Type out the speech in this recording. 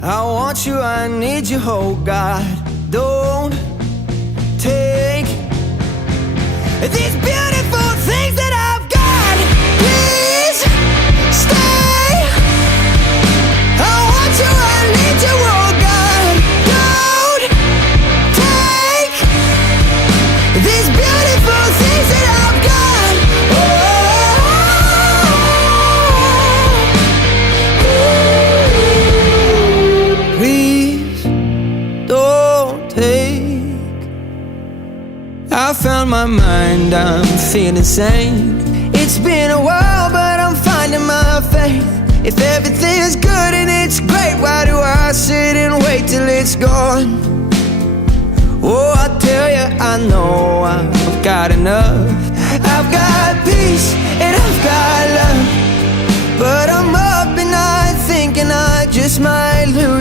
I want you, I need you, oh God. Don't take these beautiful things that I've got. Please stay. I want you, I need you, oh God. Don't take these beautiful things that I've got. Please don't take. I found my mind, I'm feeling sane. It's been a while, but I'm finding my faith. If everything's good and it's great, why do I sit and wait till it's gone? Oh, I tell you, I know I've got enough. I've got peace and I've got love, but I'm up and I'm thinking I just might lose.